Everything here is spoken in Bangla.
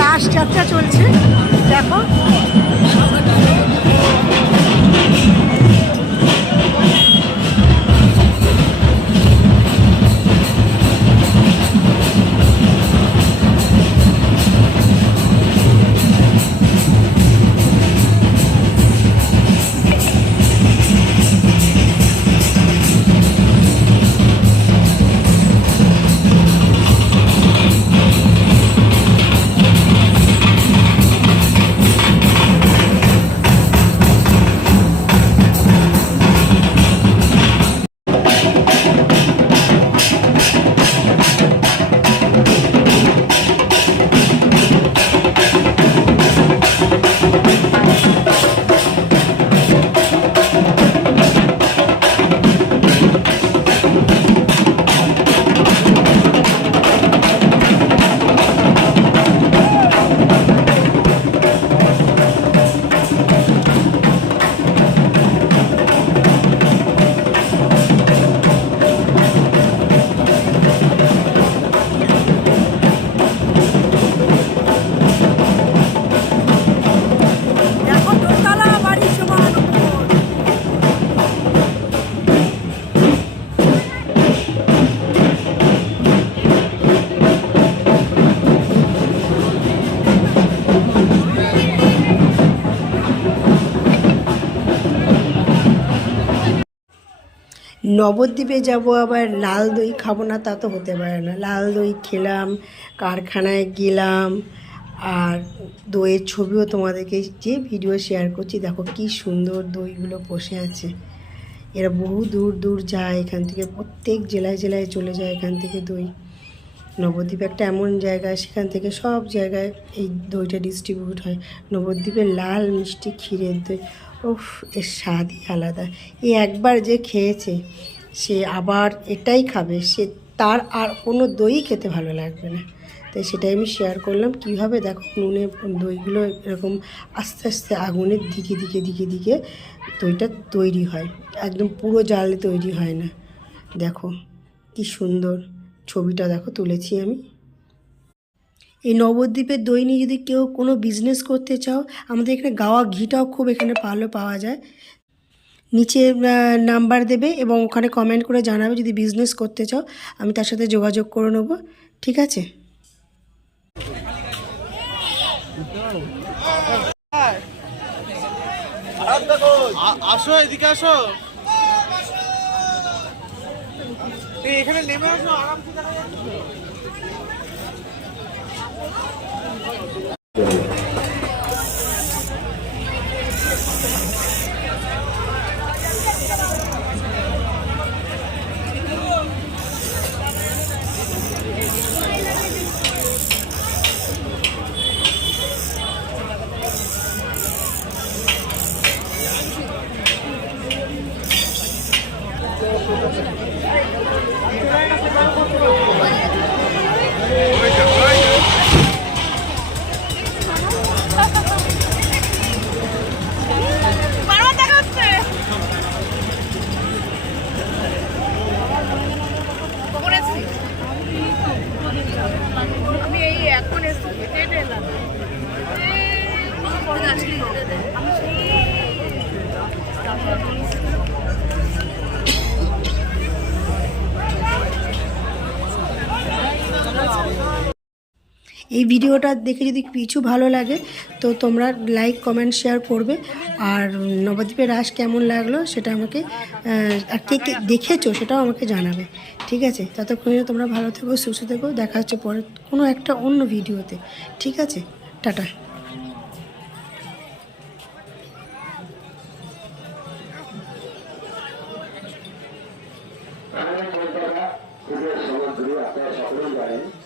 রাস যাত্রা চলছে। দেখো। নবদ্বীপে যাব আবার লাল দই খাব না, তা তো হতে পারে না। লাল দই খেলাম, কারখানায় গেলাম, আর দইয়ের ছবিও তোমাদেরকে যে ভিডিও শেয়ার করছি, দেখো কি সুন্দর দইগুলো বসে আছে। এরা বহু দূর দূর যায়, এখান থেকে প্রত্যেক জেলায় জেলায় চলে যায় এখান থেকে দই। নবদ্বীপ একটা এমন জায়গা, সেখান থেকে সব জায়গায় এই দইটা ডিস্ট্রিবিউট হয়। নবদ্বীপের লাল মিষ্টি ক্ষীরের দই। উফ, এর স্বাদই আলাদা। এ একবার যে খেয়েছে, সে আবার এটাই খাবে, সে তার আর কোনো দই খেতে ভালো লাগবে না। তাই সেটাই আমি শেয়ার করলাম। কীভাবে দেখো, নুনে দইগুলো এরকম আস্তে আস্তে আগুনের দিকে দিকে দিকে দিকে দইটা তৈরি হয়। একদম পুরো জালে তৈরি হয় না। দেখো, কি সুন্দর ছবিটা দেখো, তুলেছি আমি। এই নবদ্বীপের দই নিয়ে যদি কেউ কোনো বিজনেস করতে চাও, আমাদের এখানে গাওয়া ঘিটাও খুব এখানে ভালো পাওয়া যায়। নিচে নাম্বার দেবে এবং ওখানে কমেন্ট করে জানাবে যদি বিজনেস করতে চাও, আমি তার সাথে যোগাযোগ করে নেব। ঠিক আছে? আসো, এদিকে আসো। এখানে নেমে আসো, আরামসে Thank you. এই ভিডিওটা দেখে যদি কিছু ভালো লাগে, তো তোমরা লাইক কমেন্ট শেয়ার করবে। আর নবদ্বীপের রাস কেমন লাগল সেটা আমাকে আর কে কে দেখেছ সেটাও আমাকে জানাবে। ঠিক আছে? ততক্ষণে তোমরা ভালো থেকো, সুস্থ থেকো। দেখা হচ্ছে পরে কোনো একটা অন্য ভিডিওতে। ঠিক আছে? টাটা। म्हणून बोलताना तिथे समजली